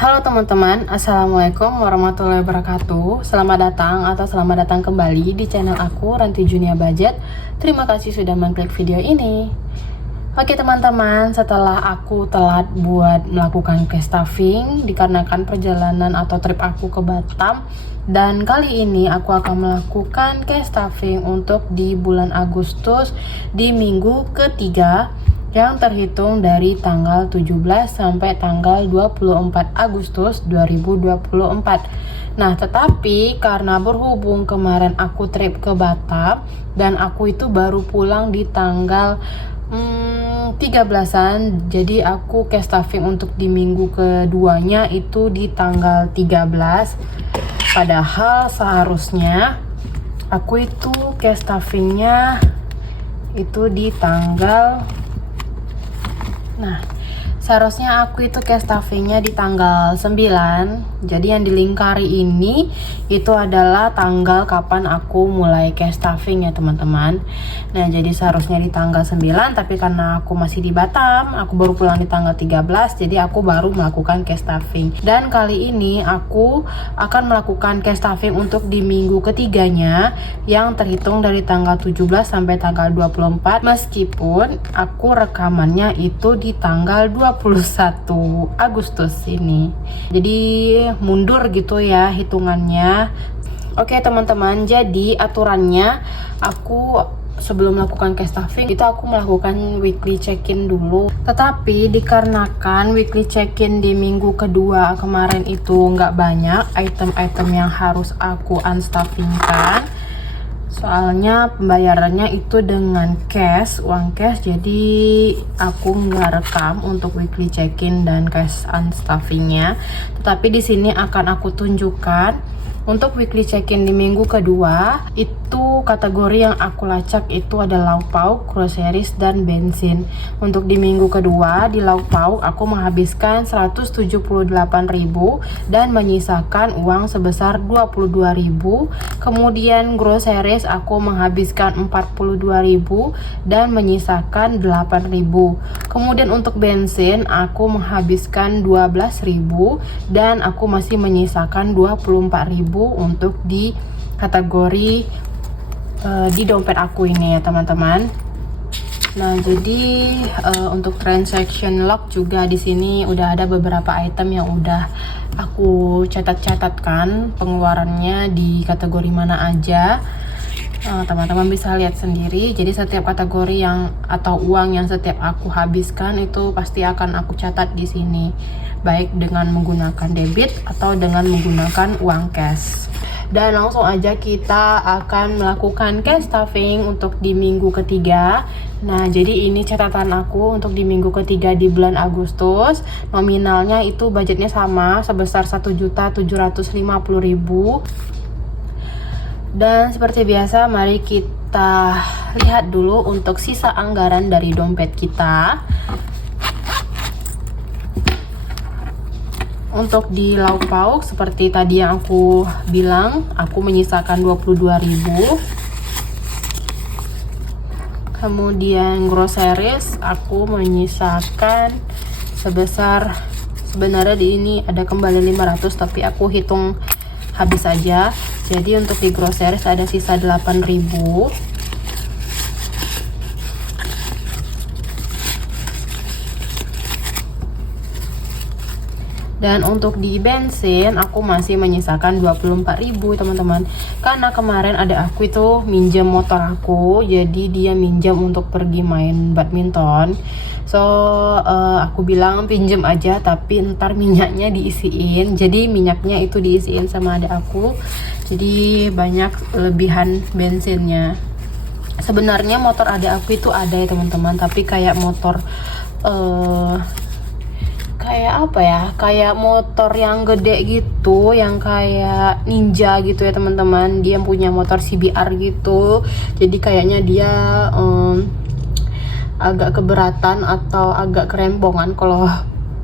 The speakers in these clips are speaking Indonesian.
Halo teman-teman, Assalamualaikum warahmatullahi wabarakatuh. Selamat datang kembali di channel aku, Ranti Junia Budget. Terima kasih sudah mengklik video ini. Oke teman-teman, setelah aku telat buat melakukan cash stuffing dikarenakan perjalanan atau trip aku ke Batam, dan kali ini aku akan melakukan cash stuffing untuk di bulan Agustus di minggu ketiga yang terhitung dari tanggal 17 sampai tanggal 24 Agustus 2024. Nah, tetapi karena berhubung kemarin aku trip ke Batam dan aku itu baru pulang di tanggal 13-an, jadi aku cash stuffing untuk di minggu keduanya itu di tanggal 13. Padahal seharusnya aku itu cash stuffingnya itu di tanggal seharusnya aku itu cash stuffingnya di tanggal 9. Jadi yang dilingkari ini itu adalah tanggal kapan aku mulai cash stuffing ya teman-teman. Nah, jadi seharusnya di tanggal 9, tapi karena aku masih di Batam, aku baru pulang di tanggal 13, jadi aku baru melakukan cash stuffing. Dan kali ini aku akan melakukan cash stuffing untuk di minggu ketiganya yang terhitung dari tanggal 17 sampai tanggal 24, meskipun aku rekamannya itu di tanggal 21 Agustus ini. Jadi mundur gitu ya hitungannya. Oke teman-teman, jadi aturannya aku sebelum melakukan cash stuffing itu aku melakukan weekly check-in dulu. Tetapi dikarenakan weekly check-in di minggu kedua kemarin itu nggak banyak item-item yang harus aku unstuffingkan, soalnya pembayarannya itu dengan cash, uang cash, jadi aku nggak rekam untuk weekly check-in dan cash unstuffingnya. Tetapi di sini akan aku tunjukkan untuk weekly check-in di minggu kedua itu kategori yang aku lacak itu ada lauk pauk, groceries, dan bensin. Untuk di minggu kedua di lauk pauk aku menghabiskan 178.000 dan menyisakan uang sebesar 22.000. Kemudian groceries aku menghabiskan 42.000 dan menyisakan 8.000. Kemudian untuk bensin aku menghabiskan 12.000 dan aku masih menyisakan 24.000 untuk di kategori di dompet aku ini ya teman-teman. Nah, jadi untuk transaction log juga di sini udah ada beberapa item yang udah aku catatkan pengeluarannya di kategori mana aja. Teman-teman bisa lihat sendiri. Jadi setiap kategori yang atau uang yang setiap aku habiskan itu pasti akan aku catat di sini, baik dengan menggunakan debit atau dengan menggunakan uang cash. Dan langsung aja kita akan melakukan cash stuffing untuk di minggu ketiga. Nah, jadi ini catatan aku untuk di minggu ketiga di bulan Agustus. Nominalnya itu budgetnya sama sebesar 1.750.000. Dan seperti biasa, mari kita lihat dulu untuk sisa anggaran dari dompet kita. Untuk di lauk pauk seperti tadi yang aku bilang, aku menyisakan 22.000. Kemudian groceries aku menyisakan sebesar, sebenarnya di ini ada kembali 500 tapi aku hitung habis aja. Jadi untuk di groceries ada sisa 8.000. Dan untuk di bensin aku masih menyisakan 24.000 teman-teman, karena kemarin ada aku itu minjem motor aku, jadi dia minjam untuk pergi main badminton. So aku bilang pinjem aja tapi ntar minyaknya diisiin, jadi minyaknya itu diisiin sama adik aku, jadi banyak lebihan bensinnya. Sebenarnya motor adik aku itu ada ya teman-teman, tapi kayak motor kayak apa ya, kayak motor yang gede gitu, yang kayak Ninja gitu ya teman-teman. Dia punya motor CBR gitu, jadi kayaknya dia agak keberatan atau agak kerempongan kalau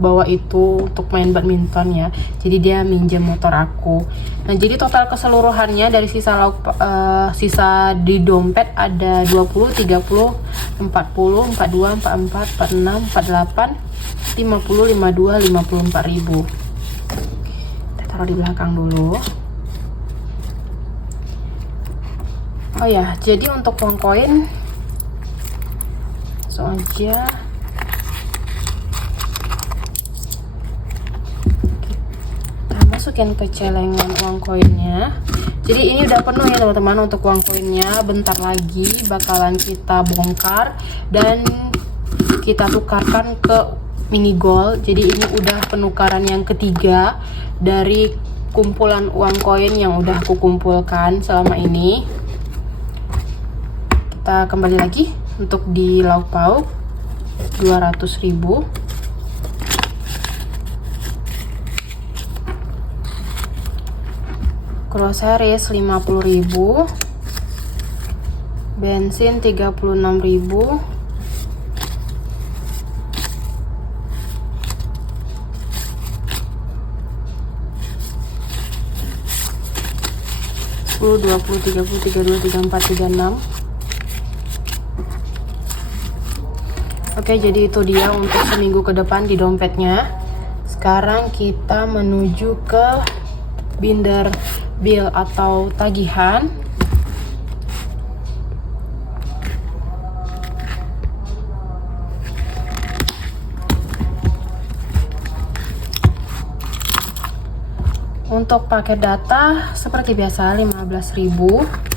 bawa itu untuk main badminton ya. Jadi dia minjem motor aku. Nah, jadi total keseluruhannya dari sisa sisa di dompet ada 20, 30, 40, 42, 44, 46, 48, 50, 52, 54 ribu. taruh di belakang dulu. Oh ya, jadi untuk uang koin langsung aja kita masukin ke celengan uang koinnya. Jadi ini udah penuh ya teman-teman untuk uang koinnya. Bentar lagi bakalan kita bongkar dan kita tukarkan ke mini gold. Jadi ini udah penukaran yang ketiga dari kumpulan uang koin yang udah aku kumpulkan selama ini. Kita kembali lagi untuk di lauk pauk 200.000. Groceries 50.000. Bensin 36.000. Sepuluh, 20, 30, 32, 34, 36. Oke, jadi itu dia untuk seminggu ke depan di dompetnya. Sekarang kita menuju ke binder bill atau tagihan. Untuk paket data seperti biasa 15.000.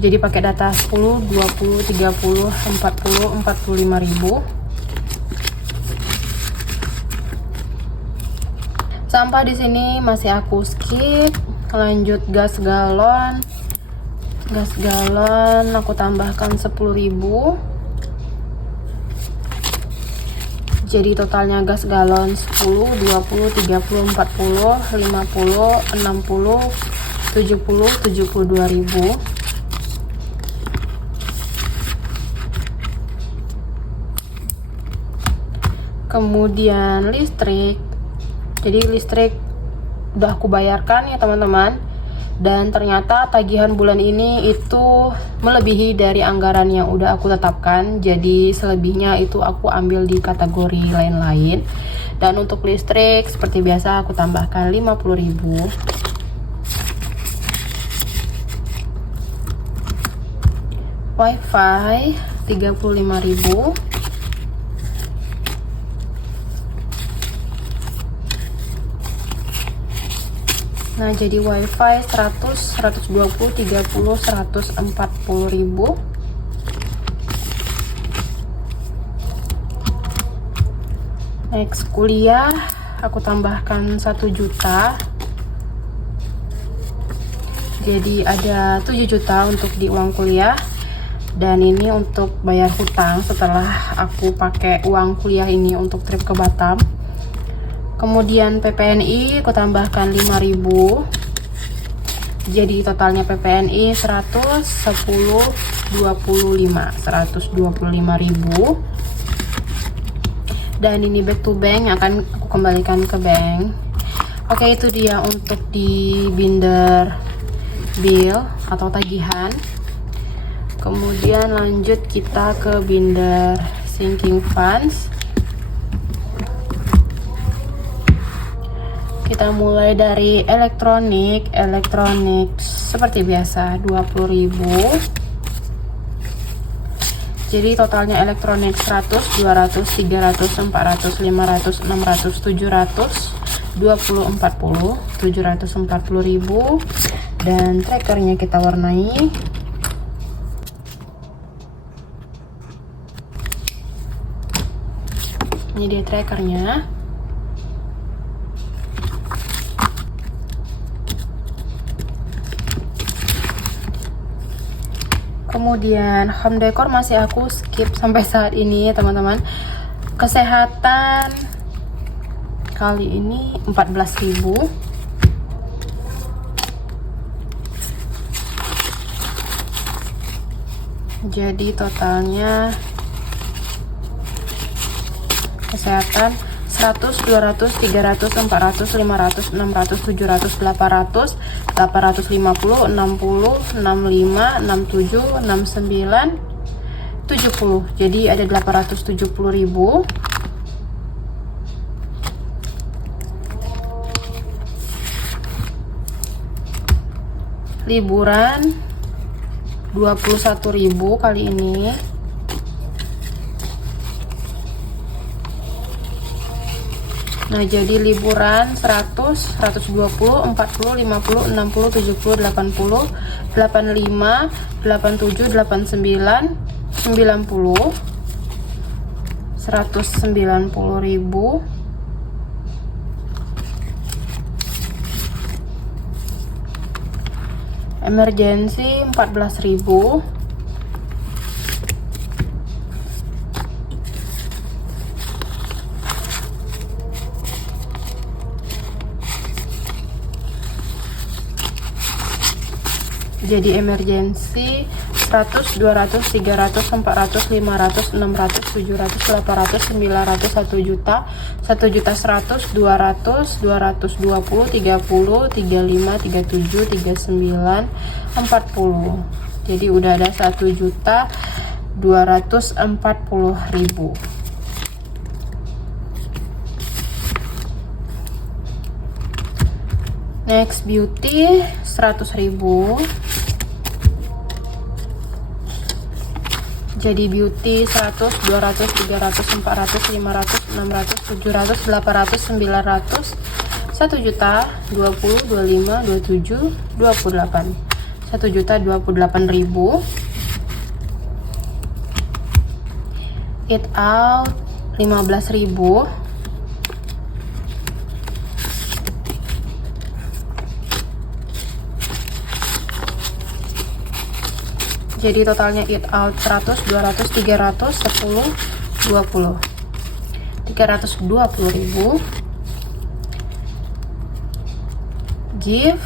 Jadi pakai data 10, 20, 30, 40, 45.000. Sampah di sini masih aku skip. Lanjut gas galon. Gas galon aku tambahkan 10.000. Jadi totalnya gas galon 10, 20, 30, 40, 50, 60, 70, 72.000. Kemudian listrik, jadi listrik udah aku bayarkan ya teman-teman, dan ternyata tagihan bulan ini itu melebihi dari anggaran yang udah aku tetapkan. Jadi selebihnya itu aku ambil di kategori lain-lain. Dan untuk listrik seperti biasa aku tambahkan 50.000. Wifi 35.000. Nah, jadi wifi 100, 120, 30, 140.000. Next, kuliah aku tambahkan 1 juta. Jadi ada 7 juta untuk di uang kuliah. Dan ini untuk bayar hutang setelah aku pakai uang kuliah ini untuk trip ke Batam. Kemudian PPNI aku tambahkan 5.000. Jadi totalnya PPNI 100, 10, 25, 125.000. Dan ini back to bank yang akan aku kembalikan ke bank. Oke, itu dia untuk di binder bill atau tagihan. Kemudian lanjut kita ke binder sinking funds. Kita mulai dari elektronik seperti biasa 20.000. Jadi totalnya elektronik 100, 200, 300, 400, 500, 600, 700, 20, 40, 740.000. Dan trackernya kita warnai. Ini dia trackernya. Kemudian home decor masih aku skip sampai saat ini ya teman-teman. Kesehatan kali ini 14.000. Jadi totalnya kesehatan 100, 200, 300, 400, 500, 600, 700, 800, 850, 60, 65, 67, 69, 70. Jadi ada 870.000. Liburan 21.000 kali ini. Nah, jadi liburan 100, 120, 40, 50, 60, 70, 80, 85, 87, 89, 90, 190.000. Emergency 14.000. Jadi emergency 100, 200, 300, 400, 500, 600, 700, 800, 900, 1 juta, 1 juta 100, 200, 220, 30, 35, 37, 39, 40. Jadi udah ada 1 juta 240.000. Next beauty 100.000. Jadi beauty 100, 200, 300, 400, 500, 600, 700, 800, 900, 1 juta 20, 25, 27, 28, 1 juta 28.000. Eat out 15.000. Jadi totalnya eat out 100, 200, 300, 10, 20, 320.000. Give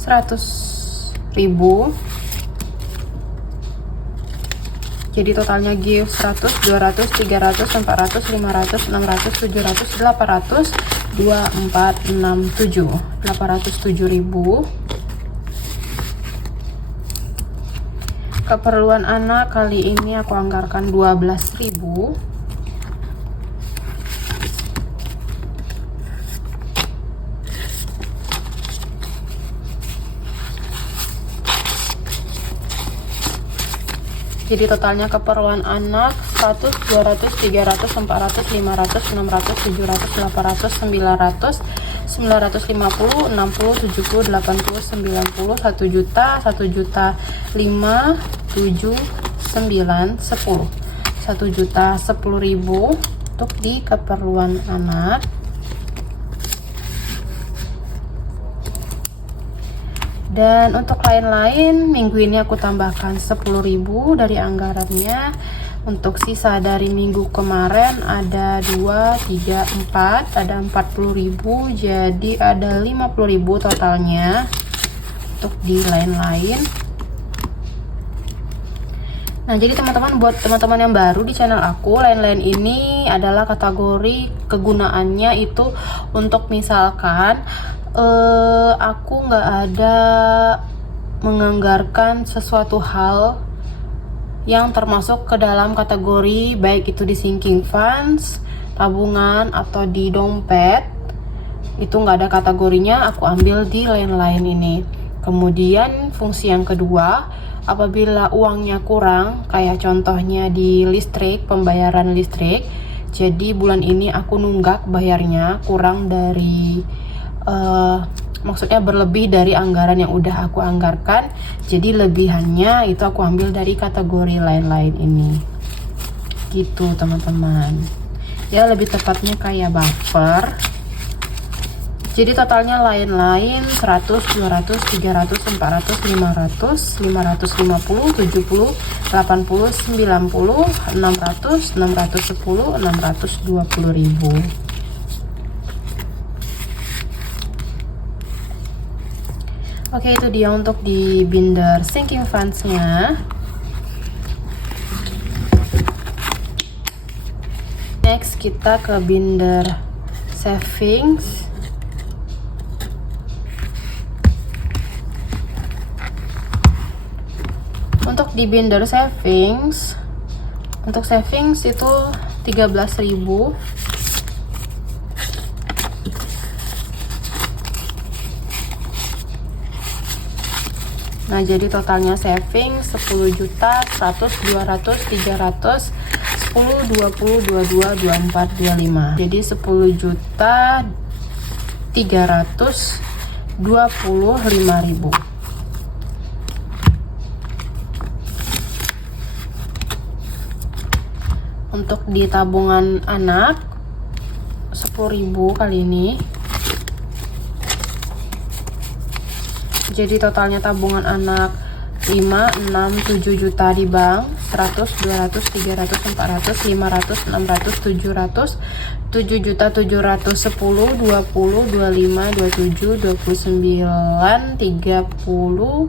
100.000. Jadi totalnya give 100, 200, 300, 400, 500, 600, 700, 800, 2467, 807.000. Keperluan anak kali ini aku anggarkan 12.000. Jadi totalnya keperluan anak 100, 200, 300, 400, 500, 600, 700, 800, 900, 950, 60, 70, 80, 90, 1 juta, 1 juta 5, 7, 9, 10, 1 juta 10.000 untuk di keperluan anak. Dan untuk lain-lain minggu ini aku tambahkan 10.000 dari anggarannya. Untuk sisa dari minggu kemarin ada 2, 3, 4, ada 40.000, jadi ada 50.000 totalnya untuk di lain-lain. Nah, jadi teman-teman, buat teman-teman yang baru di channel aku, lain-lain ini adalah kategori kegunaannya itu untuk misalkan aku nggak ada menganggarkan sesuatu hal yang termasuk ke dalam kategori baik itu di sinking funds, tabungan, atau di dompet. Itu nggak ada kategorinya, aku ambil di lain-lain ini. Kemudian fungsi yang kedua, apabila uangnya kurang, kayak contohnya di listrik, pembayaran listrik, jadi bulan ini aku nunggak bayarnya kurang dari maksudnya berlebih dari anggaran yang udah aku anggarkan, jadi lebihannya itu aku ambil dari kategori lain-lain ini gitu teman-teman. Ya, lebih tepatnya kayak buffer. Jadi totalnya lain-lain 100, 200, 300, 400, 500, 550, 70, 80, 90, 600, 610, 620.000. Oke, itu dia untuk di binder sinking funds-nya. Next kita ke binder savings. Untuk di binder savings Untuk savings itu 13.000. Nah, jadi totalnya saving 10 juta, 100, 200, 300, 10, 20, 22, 24, 25. Jadi 10 juta 325.000. Untuk di tabungan anak 10.000 kali ini. Jadi totalnya tabungan anak 5, 6, 7 juta di bank, 100, 200, 300, 400, 500, 600, 700, 7 juta 710, 20, 25, 27, 29, 31.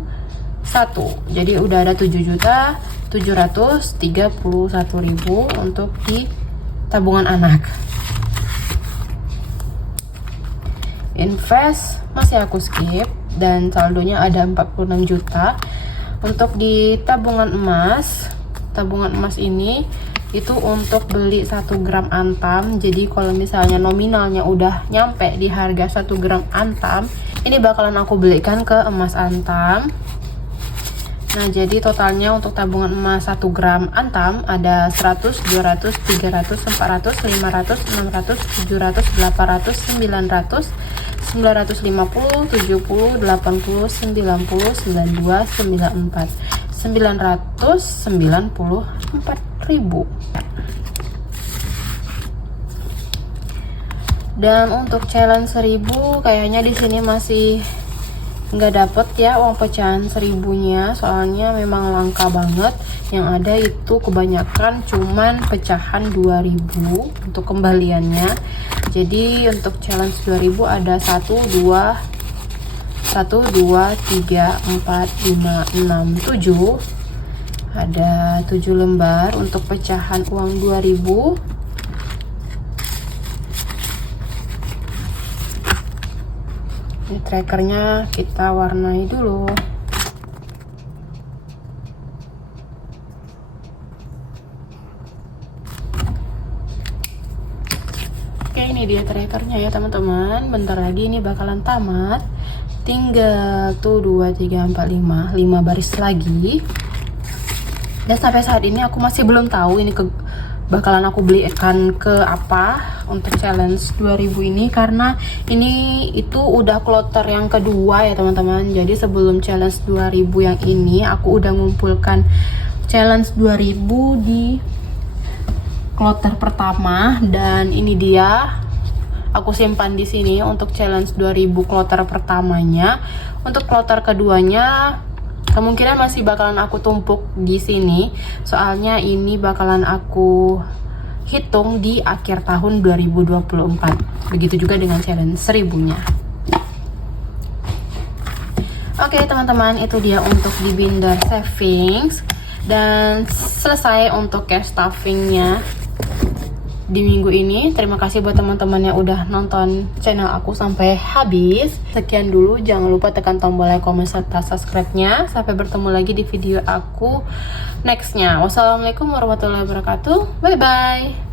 Jadi udah ada 7 juta 731.000 untuk di tabungan anak. Invest masih aku skip dan saldonya ada 46 juta. Untuk di tabungan emas ini itu untuk beli 1 gram antam. Jadi kalau misalnya nominalnya udah nyampe di harga 1 gram antam, ini bakalan aku belikan ke emas antam. Nah, jadi totalnya untuk tabungan emas 1 gram antam ada 100, 200, 300, 400, 500, 600, 700, 800, 900, 950, 70, 80, 90, 92, 94, 994.000. Dan untuk challenge 1000 kayaknya di sini masih nggak dapet ya uang pecahan 1000-nya, soalnya memang langka banget. Yang ada itu kebanyakan cuman pecahan 2000 untuk kembaliannya. Jadi untuk challenge 2000 ada 1, 2, 3, 4, 5, 6, 7. Ada 7 lembar untuk pecahan uang 2000. Ini trackernya kita warnai dulu. Oke, ini dia trackernya ya teman-teman. Bentar lagi ini bakalan tamat. Tinggal tuh 2, 3, 4, 5 baris lagi. Dan sampai saat ini aku masih belum tahu ini bakalan aku belikan ke apa untuk challenge 2000 ini, karena ini itu udah kloter yang kedua ya teman-teman. Jadi sebelum challenge 2000 yang ini aku udah ngumpulkan challenge 2000 di kloter pertama, dan ini dia aku simpan di sini untuk challenge 2000 kloter pertamanya. Untuk kloter keduanya kemungkinan masih bakalan aku tumpuk di sini, soalnya ini bakalan aku hitung di akhir tahun 2024. Begitu juga dengan challenge 1000-nya. Oke teman-teman, itu dia untuk di binder savings. Dan selesai untuk cash stuffingnya di minggu ini. Terima kasih buat teman-teman yang udah nonton channel aku sampai habis. Sekian dulu, jangan lupa tekan tombol like, komen, serta subscribe-nya. Sampai bertemu lagi di video aku nextnya. Wassalamualaikum warahmatullahi wabarakatuh. Bye bye.